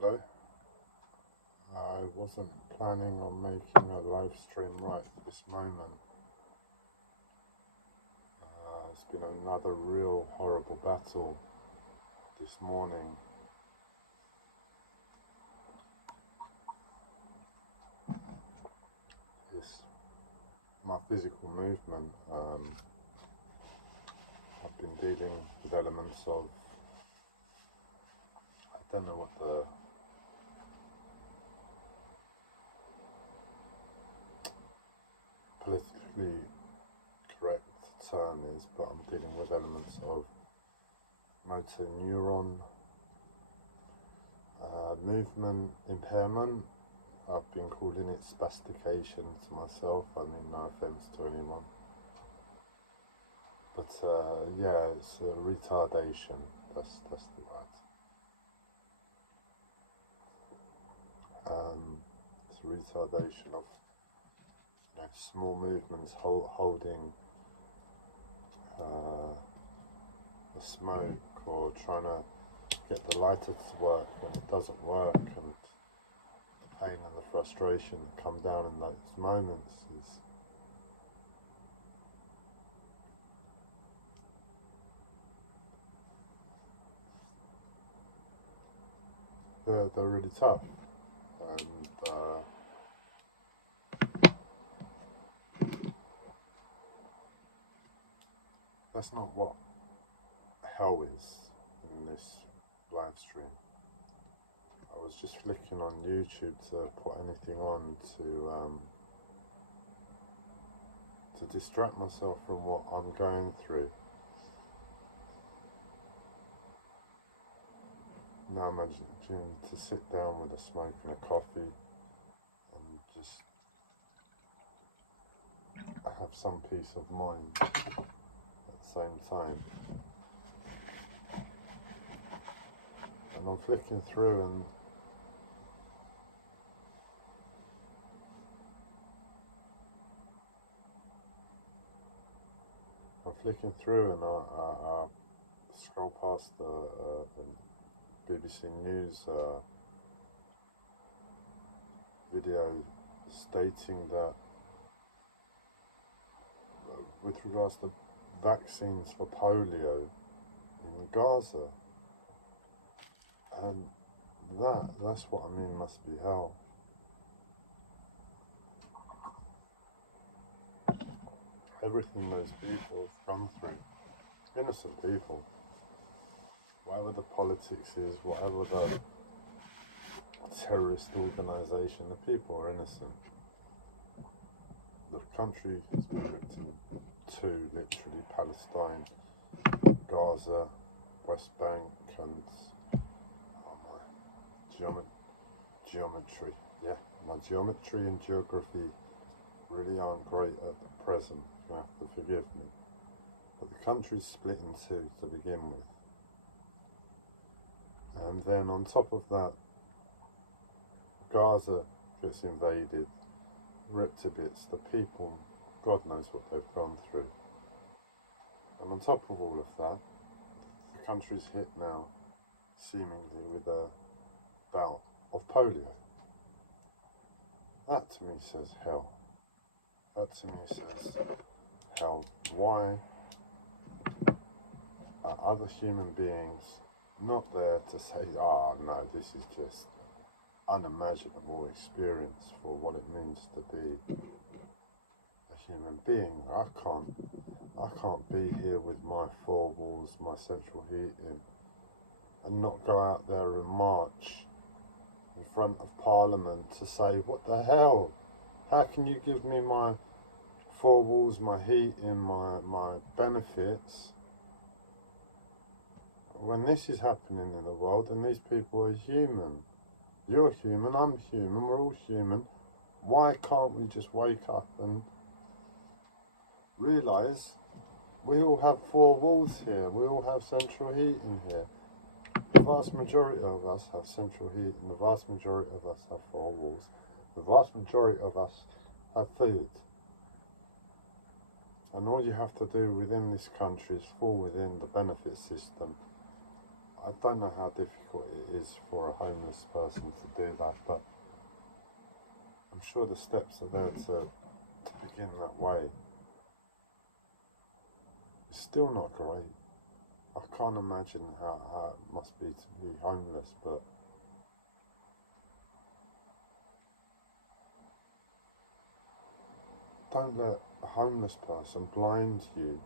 Hello. I wasn't planning on making a live stream right this moment. It's been another real horrible battle this morning. It's my physical movement. I've been dealing with elements of, I don't know what the politically correct term is, but I'm dealing with elements of motor neuron movement impairment. I've been calling it spastication to myself. I mean, no offense to anyone, but yeah, it's a retardation. That's the word. It's a retardation of small movements holding the smoke, or trying to get the lighter to work when it doesn't work, and the pain and the frustration that come down in those moments is they're really tough. And that's not what hell is in this live stream. I was just flicking on YouTube to put anything on to distract myself from what I'm going through. Now I'm imagining to sit down with a smoke and a coffee and just have some peace of mind at the same time. And I'm flicking through, and I scroll past the BBC News video stating that with regards to vaccines for polio in Gaza, and that's what I mean must be hell. Everything those people have gone through, innocent people, whatever the politics is, whatever the terrorist organisation, the people are innocent. The country has been ripped in two, literally: Palestine, Gaza, West Bank, and my geometry. Yeah, my geometry and geography really aren't great at the present. You have to forgive me. But the country's split in two to begin with. And then on top of that, Gaza gets invaded, ripped to bits. The people, God knows what they've gone through. And on top of all of that, the country's hit now, seemingly, with a bout of polio. That to me says hell. That to me says hell. Why are other human beings not there to say, no, this is just unimaginable experience for what it means to be a human being. I can't be here with my four walls, my central heating, and not go out there and march in front of Parliament to say, what the hell? How can you give me my four walls, my heating, my benefits, when this is happening in the world and these people are human? You're human, I'm human, we're all human. Why can't we just wake up and realise we all have four walls here, we all have central heating here. The vast majority of us have central heating, the vast majority of us have four walls, the vast majority of us have food. And all you have to do within this country is fall within the benefit system. I don't know how difficult it is for a homeless person to do that, but I'm sure the steps are there to begin that way. It's still not great. I can't imagine how it must be to be homeless, but don't let a homeless person blind you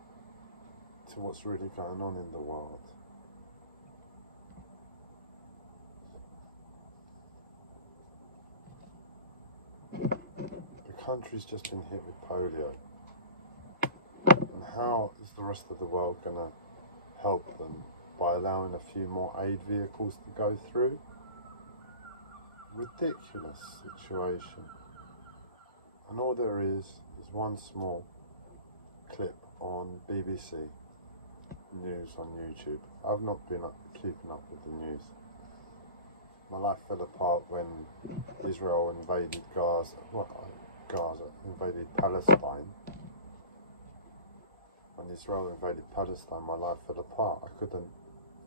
to what's really going on in the world. The country's just been hit with polio. And how is the rest of the world going to help them? By allowing a few more aid vehicles to go through? Ridiculous situation. And all there is one small clip on BBC News on YouTube. I've not been keeping up with the news. My life fell apart when Israel invaded invaded Palestine. When Israel invaded Palestine, my life fell apart. I couldn't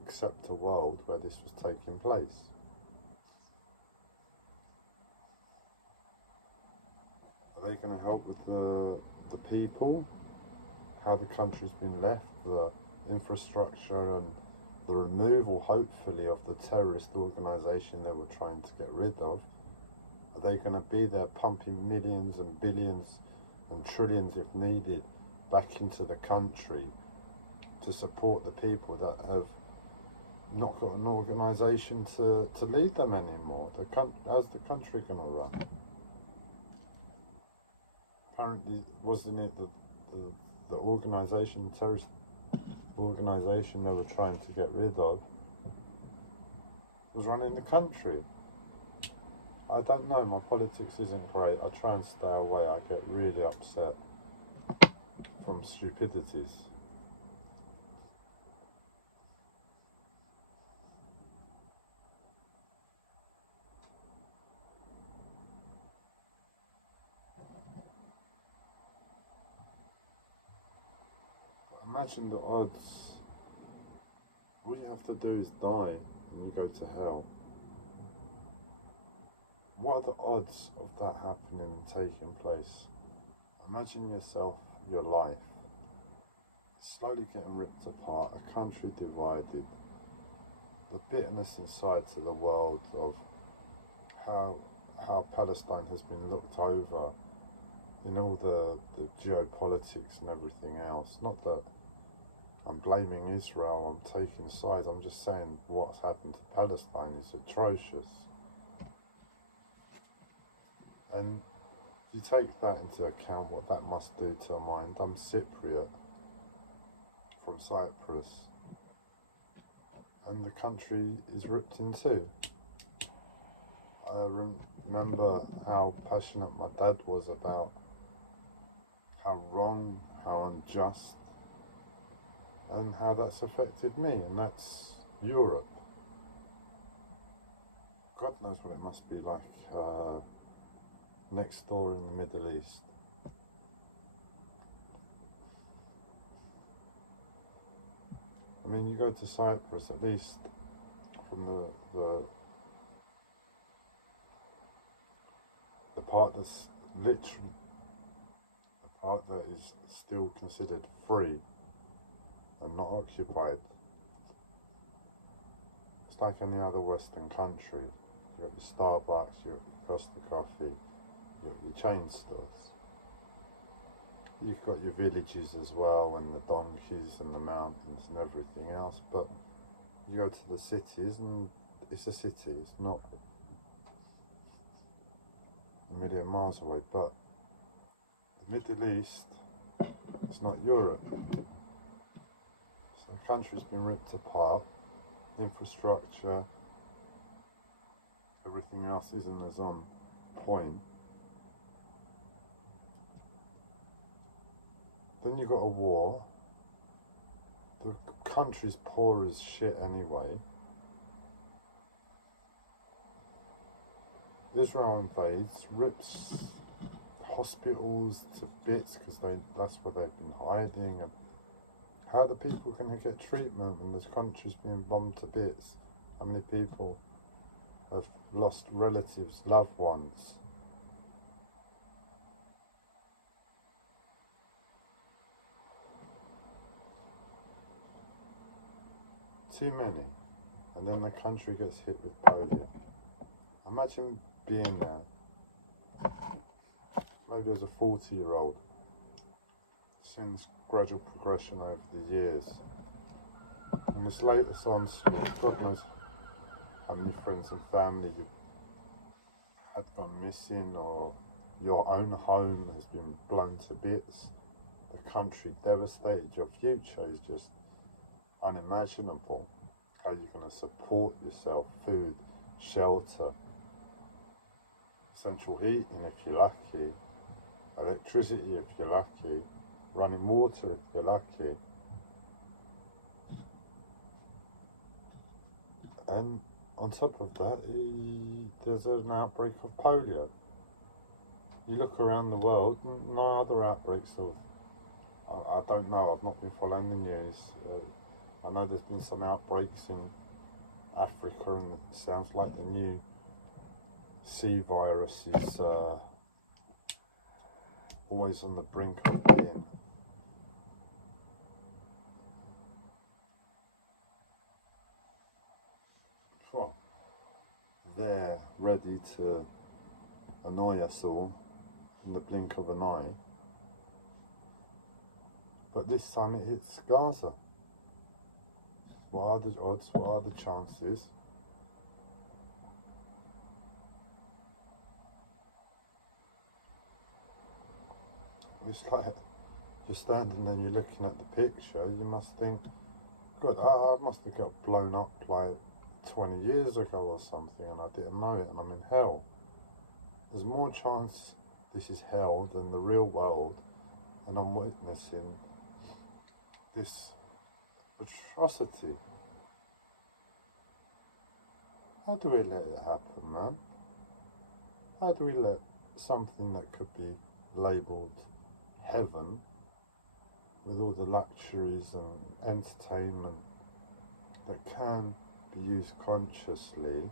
accept a world where this was taking place. Are they going to help with the people? How the country's been left, the infrastructure and the removal, hopefully, of the terrorist organisation they were trying to get rid of? Are they going to be there pumping millions and billions and trillions, if needed, back into the country to support the people that have not got an organisation to lead them anymore? How's the country going to run? Apparently, wasn't it the organisation, terrorist organisation they were trying to get rid of, was running the country? I don't know, my politics isn't great. I try and stay away. I get really upset from stupidities. Imagine the odds. All you have to do is die and you go to hell. What are the odds of that happening and taking place? Imagine yourself, your life, slowly getting ripped apart, a country divided, the bitterness inside to the world of how Palestine has been looked over in all the geopolitics and everything else. Not that I'm blaming Israel, I'm taking sides, I'm just saying what's happened to Palestine is atrocious. And you take that into account, what that must do to a mind. I'm Cypriot, from Cyprus, and the country is ripped in two. I remember how passionate my dad was about how wrong, how unjust, and how that's affected me, and that's Europe. God knows what it must be like next door in the Middle East. I mean, you go to Cyprus, at least from the part that's literally, the part that is still considered free and not occupied. It's like any other Western country. You've got your Starbucks, you've got your Costa Coffee, you've got your chain stores. You've got your villages as well, and the donkeys and the mountains and everything else, but you go to the cities and it's a city, it's not a million miles away. But the Middle East, it's not Europe. So the country's been ripped apart, infrastructure, everything else isn't as on point. Then you got a war. The country's poor as shit anyway. Israel invades, rips hospitals to bits because that's where they've been hiding, and How are the people going to get treatment when this country's being bombed to bits? How many people have lost relatives, loved ones? Too many. And then the country gets hit with polio. Imagine being there, maybe as a 40-year-old, seeing this gradual progression over the years. And this latest onslaught, God knows how many friends and family you've had gone missing, or your own home has been blown to bits, the country devastated, your future is just unimaginable. How you're going to support yourself, food, shelter, central heating if you're lucky, electricity if you're lucky, running water if you're lucky. And on top of that, there's an outbreak of polio. You look around the world, no other outbreaks of, I don't know, I've not been following the news. I know there's been some outbreaks in Africa, and it sounds like the new C virus is always on the brink of being. Well, they're ready to annoy us all in the blink of an eye. But this time it hits Gaza. What are the odds? What are the chances? It's like you're standing there and you're looking at the picture, you must think, God, I must have got blown up like 20 years ago or something and I didn't know it and I'm in hell. There's more chance this is hell than the real world, and I'm witnessing this atrocity. How do we let it happen, man? How do we let something that could be labelled heaven, with all the luxuries and entertainment that can be used consciously,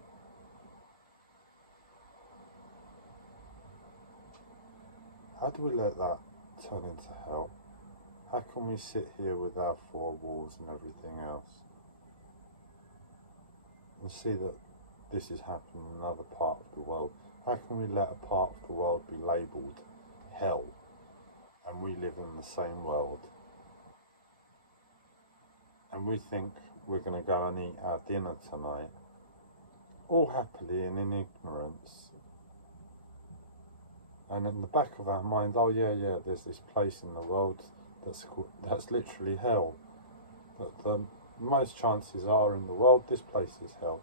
how do we let that turn into hell? How can we sit here with our four walls and everything else and see that this is happening in another part of the world? How can we let a part of the world be labelled hell and we live in the same world? And we think we're going to go and eat our dinner tonight, all happily and in ignorance. And in the back of our mind, oh yeah, there's this place in the world that's literally hell. But the most chances are in the world, this place is hell.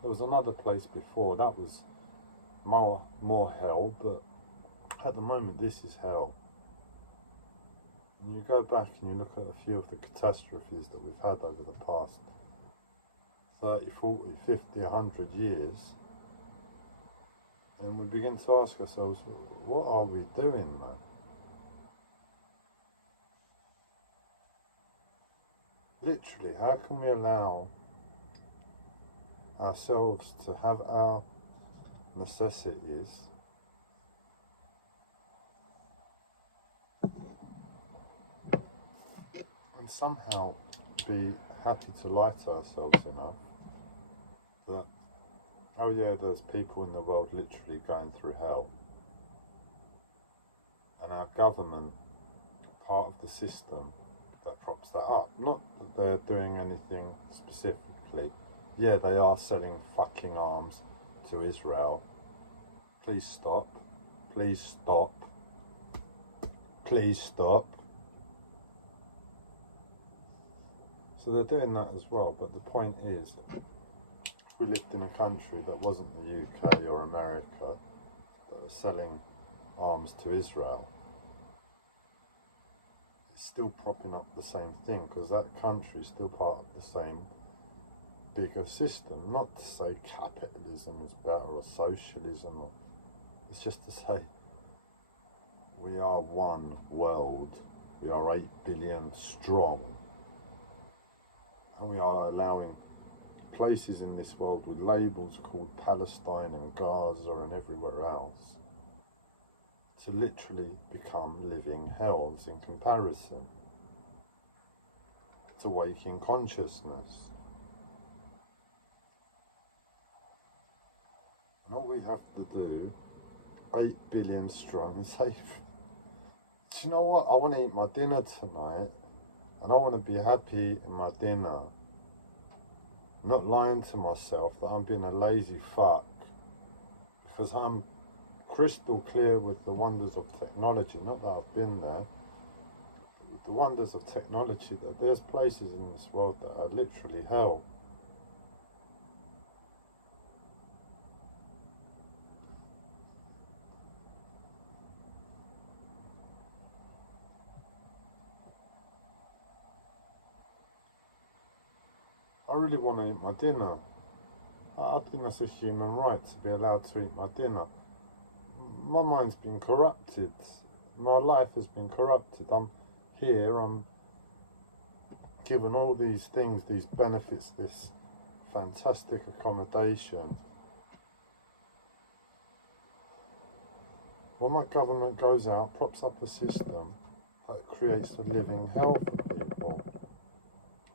There was another place before that was more hell, but at the moment this is hell. And you go back and you look at a few of the catastrophes that we've had over the past 30, 40, 50, 100 years, and we begin to ask ourselves, what are we doing, man? Literally, how can we allow ourselves to have our necessities and somehow be happy to lie to ourselves enough that, oh yeah, there's people in the world literally going through hell, and our government, part of the system that props that up. Not that they're doing anything specifically. Yeah, they are selling fucking arms to Israel. Please stop. Please stop. Please stop. So they're doing that as well, but the point is, if we lived in a country that wasn't the UK or America, that was selling arms to Israel, it's still propping up the same thing, because that country is still part of the same bigger system. Not to say capitalism is better or socialism, or, it's just to say we are one world. We are 8 billion strong. And we are allowing places in this world with labels called Palestine and Gaza and everywhere else to literally become living hells in comparison to waking consciousness. And all we have to do, 8 billion strong, is say, do you know what, I want to eat my dinner tonight and I want to be happy in my dinner. Not lying to myself that I'm being a lazy fuck, because I'm crystal clear with the wonders of technology, not that I've been there, but with the wonders of technology, that there's places in this world that are literally hell. I really want to eat my dinner. I think that's a human right to be allowed to eat my dinner. My mind's been corrupted. My life has been corrupted. I'm here, I'm given all these things, these benefits, this fantastic accommodation. When my government goes out, props up a system that creates a living hell for people,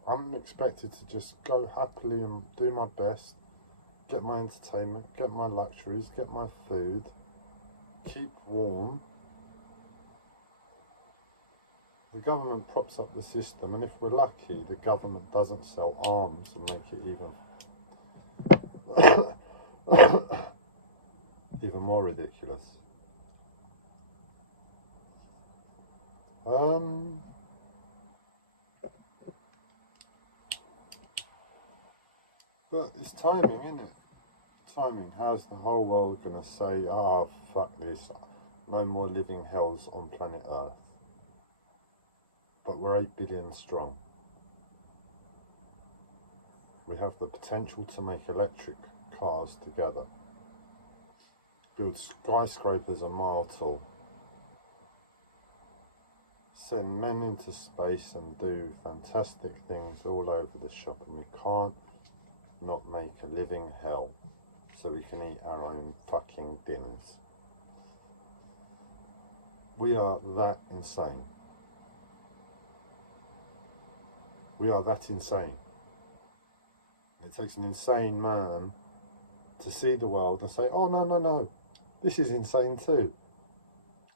I'm expected to just go happily and do my best, get my entertainment, get my luxuries, get my food, keep warm. The government props up the system, and if we're lucky, the government doesn't sell arms and make it even more ridiculous. But it's timing, isn't it? Timing. How's the whole world going to say, ah, fuck this, no more living hells on planet Earth? But we're 8 billion strong. We have the potential to make electric cars together, build skyscrapers a mile tall, send men into space and do fantastic things all over the shop, and we can't not make a living hell so we can eat our own fucking dinners. We are that insane. We are that insane. It takes an insane man to see the world and say, oh no, no, no, this is insane too.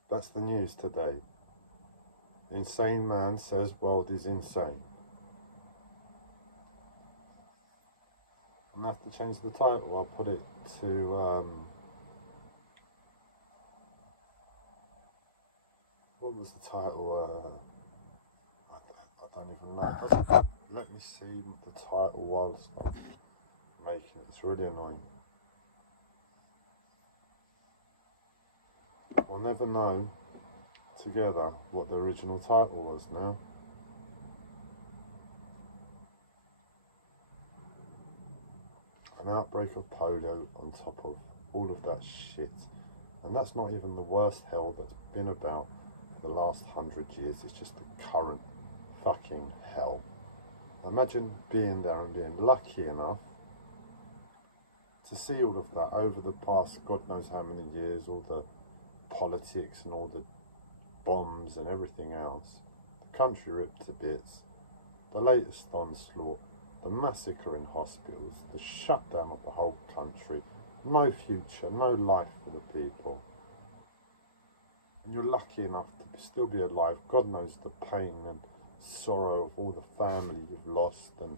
That's the news today. The insane man says world is insane. I'm going to have to change the title. I'll put it to, what was the title? I don't even know. Let me see the title whilst I'm making it. It's really annoying. We'll never know together what the original title was now. An outbreak of polio on top of all of that shit. And that's not even the worst hell that's been about for the last 100 years. It's just the current fucking hell. Imagine being there and being lucky enough to see all of that over the past God knows how many years, all the politics and all the bombs and everything else, the country ripped to bits, the latest onslaught, the massacre in hospitals, the shutdown of the whole country, no future, no life for the people. And you're lucky enough to still be alive. God knows the pain and sorrow of all the family you've lost and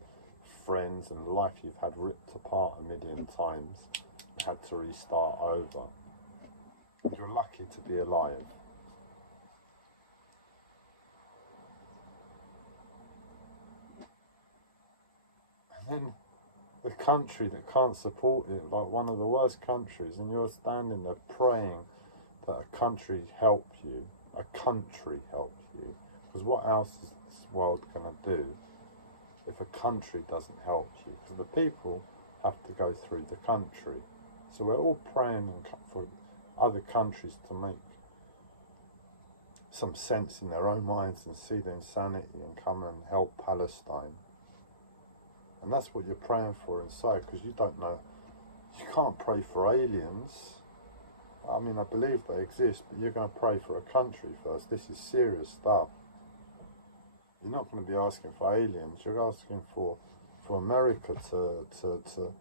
friends and life you've had ripped apart a million times and had to restart over. And you're lucky to be alive. And then the country that can't support it, like one of the worst countries, and you're standing there praying that a country help you, because what else is this world going to do if a country doesn't help you? Because the people have to go through the country. So we're all praying for other countries to make some sense in their own minds and see the insanity and come and help Palestine. And that's what you're praying for inside, because you don't know. You can't pray for aliens. I mean, I believe they exist, but you're going to pray for a country first. This is serious stuff. You're not going to be asking for aliens. You're asking for America to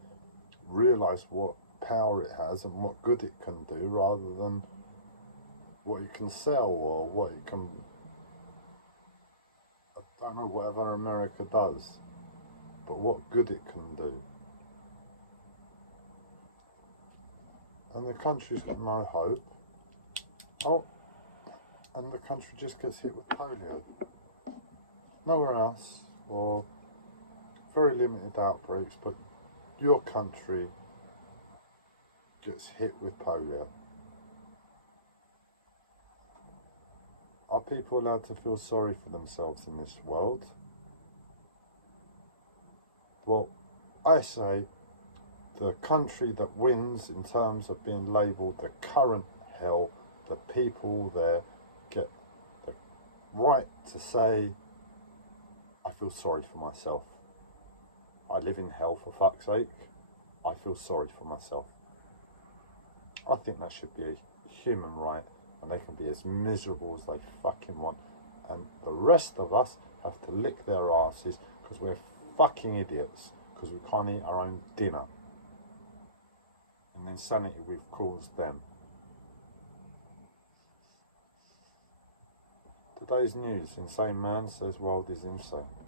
realise what power it has and what good it can do, rather than what it can sell or what it can... I don't know, whatever America does, but what good it can do. And the country's got no hope. Oh, and the country just gets hit with polio. Nowhere else, or very limited outbreaks, but your country gets hit with polio. Are people allowed to feel sorry for themselves in this world? Well, I say the country that wins in terms of being labelled the current hell, the people there get the right to say, I feel sorry for myself. I live in hell, for fuck's sake. I feel sorry for myself. I think that should be a human right, and they can be as miserable as they fucking want. And the rest of us have to lick their asses because we're fucking idiots, because we can't eat our own dinner. And the insanity we've caused them. Today's news: insane man says world is insane.